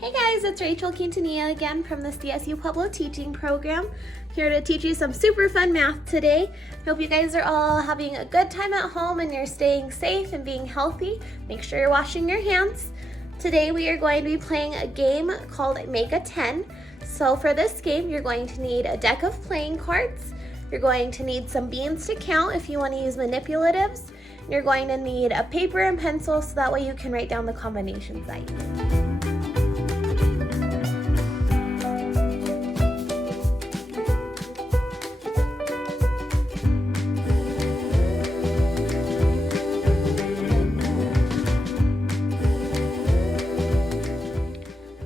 Hey guys, it's Rachel Quintanilla again from the CSU Pueblo Teaching Program. Here to teach you some super fun math today. Hope you guys are all having a good time at home and you're staying safe and being healthy. Make sure you're washing your hands. Today we are going to be playing a game called Make a 10. So for this game, you're going to need a deck of playing cards. You're going to need some beans to count if you want to use manipulatives. You're going to need a paper and pencil so that way you can write down the combinations that you need.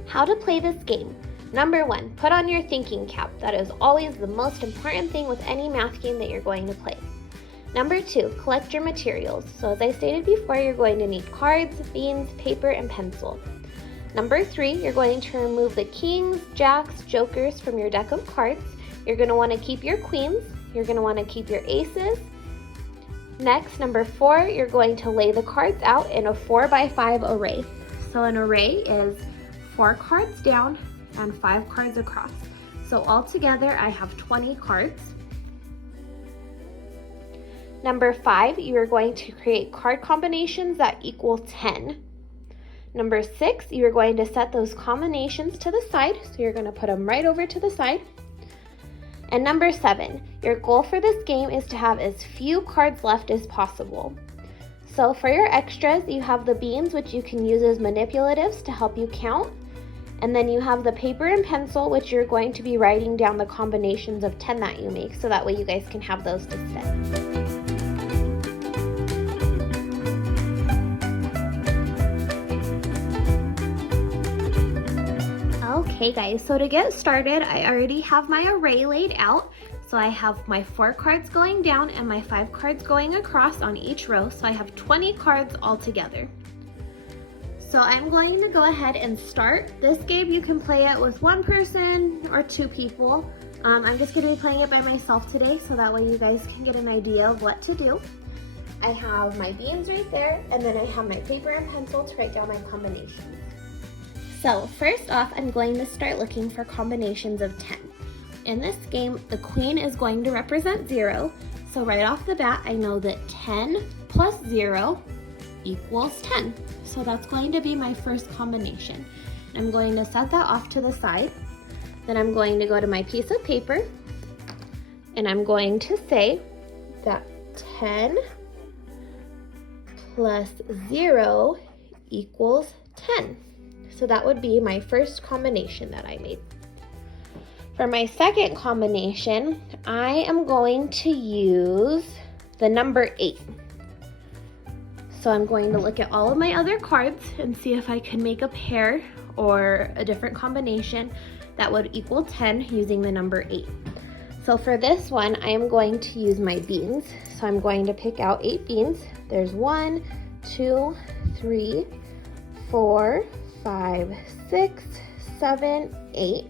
How to play this game. Number 1, put on your thinking cap. That is always the most important thing with any math game that you're going to play. Number 2, collect your materials. So as I stated before, you're going to need cards, beans, paper, and pencil. Number 3, you're going to remove the kings, jacks, jokers from your deck of cards. You're going to want to keep your queens. You're going to want to keep your aces. Next, number 4, you're going to lay the cards out in a 4x5 array. So an array is 4 cards down and 5 cards across. So altogether, I have 20 cards. Number 5, you are going to create card combinations that equal 10. Number 6, you are going to set those combinations to the side. So you're going to put them right over to the side. And number 7, your goal for this game is to have as few cards left as possible. So for your extras, you have the beans, which you can use as manipulatives to help you count. And then you have the paper and pencil, which you're going to be writing down the combinations of 10 that you make, so that way you guys can have those to study. Okay guys, so to get started, I already have my array laid out. So I have my 4 cards going down and my 5 cards going across on each row. So I have 20 cards altogether. So I'm going to go ahead and start. This game, you can play it with 1 person or 2 people. I'm just going to be playing it by myself today, so that way you guys can get an idea of what to do. I have my beans right there, and then I have my paper and pencil to write down my combinations. So first off, I'm going to start looking for combinations of 10. In this game, the queen is going to represent 0. So right off the bat, I know that 10 plus 0 equals 10. So that's going to be my first combination. I'm going to set that off to the side. Then I'm going to go to my piece of paper and I'm going to say that 10 plus 0 equals 10. So that would be my first combination that I made. For my second combination, I am going to use the number 8. So I'm going to look at all of my other cards and see if I can make a pair or a different combination that would equal 10 using the number 8. So for this one, I am going to use my beans. So I'm going to pick out 8 beans. There's 1, 2, 3, 4, 5, 6, 7, 8.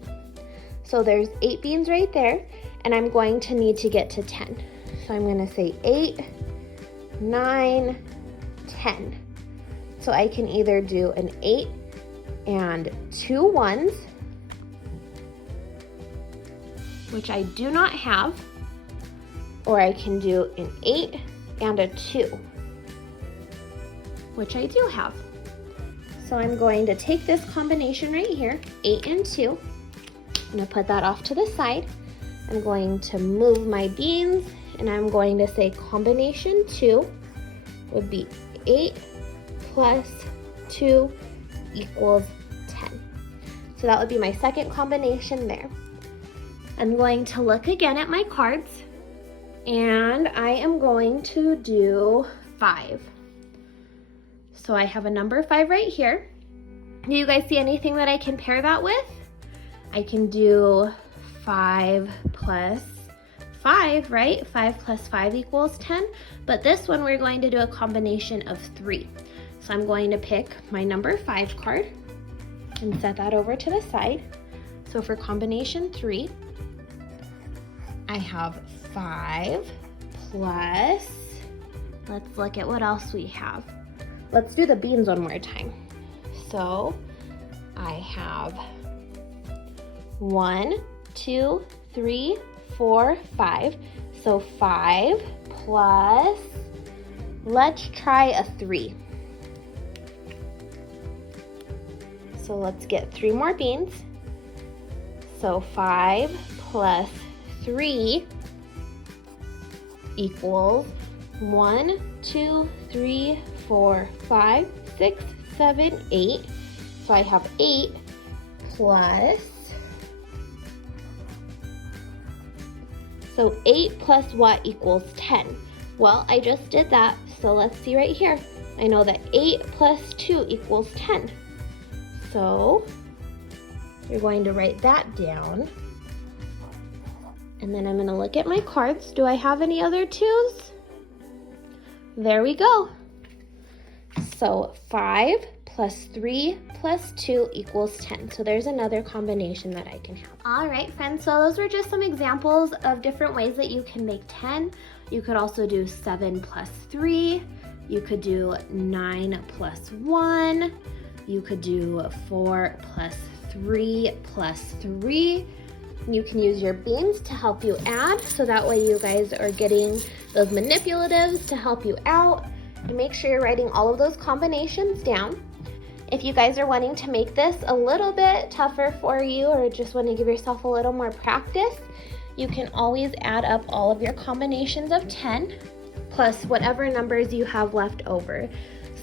So there's 8 beans right there, and I'm going to need to get to 10. So I'm going to say 8, 9, 10. So I can either do an 8 and 2 1s, which I do not have, or I can do an 8 and a 2, which I do have. So I'm going to take this combination right here, 8 and 2. I'm going to put that off to the side. I'm going to move my beans, and I'm going to say combination 2 would be 8 plus 2 equals 10. So that would be my second combination there. I'm going to look again at my cards, and I am going to do 5. So I have a number 5 right here. Do you guys see anything that I can pair that with? I can do 5 plus 5, right? 5 plus 5 equals 10. But this one, we're going to do a combination of 3. So I'm going to pick my number 5 card and set that over to the side. So for combination 3, I have 5 plus, let's look at what else we have. Let's do the beans one more time. So I have have 1, 2, 3, 4, 5. So 5 plus, let's try a 3. So let's get 3 more beans. So 5 plus 3 equals 1, 2, 3, 4, 5, 6, 7, 8. So I have 8 plus, so 8 plus what equals 10? Well, I just did that, so let's see right here. I know that 8 plus 2 equals 10. So you're going to write that down. And then I'm gonna look at my cards. Do I have any other 2s? There we go. So 5 plus 3 plus 2 equals 10. So there's another combination that I can have. All right, friends, so those were just some examples of different ways that you can make 10. You could also do 7 plus 3. You could do 9 plus 1. You could do 4 plus 3 plus 3. You can use your beans to help you add, so that way you guys are getting those manipulatives to help you out. And make sure you're writing all of those combinations down. If you guys are wanting to make this a little bit tougher for you, or just want to give yourself a little more practice, you can always add up all of your combinations of 10 plus whatever numbers you have left over.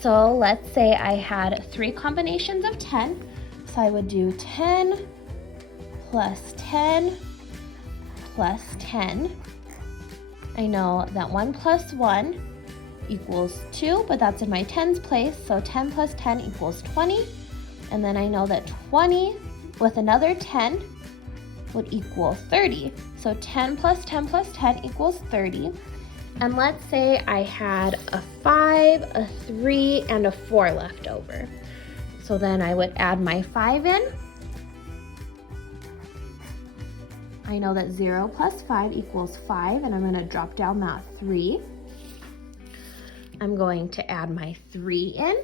So let's say I had 3 combinations of 10. So I would do 10 plus 10 plus 10. I know that 1 plus 1 equals 2, but that's in my tens place, so 10 plus 10 equals 20. And then I know that 20 with another 10 would equal 30. So 10 plus 10 plus 10 equals 30. And let's say I had a 5, a 3, and a 4 left over. So then I would add my 5 in. I know that 0 plus 5 equals 5, and I'm going to drop down that 3. I'm going to add my 3 in.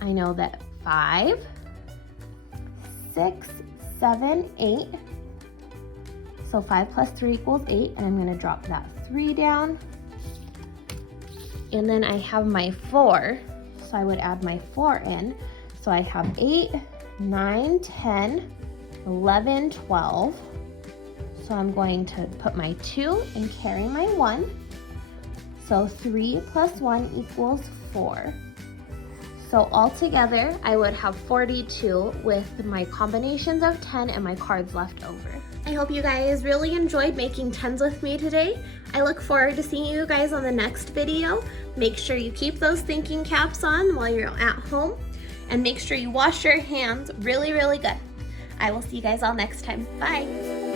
I know that 5, 6, 7, 8. So 5 plus 3 equals 8, and I'm going to drop that 3 down. And then I have my 4, so I would add my 4 in. So I have 8, 9, 10, 11, 12. So I'm going to put my 2 and carry my 1. So 3 plus 1 equals 4. So altogether, I would have 42 with my combinations of 10 and my cards left over. I hope you guys really enjoyed making 10s with me today. I look forward to seeing you guys on the next video. Make sure you keep those thinking caps on while you're at home, and make sure you wash your hands really, really good. I will see you guys all next time. Bye.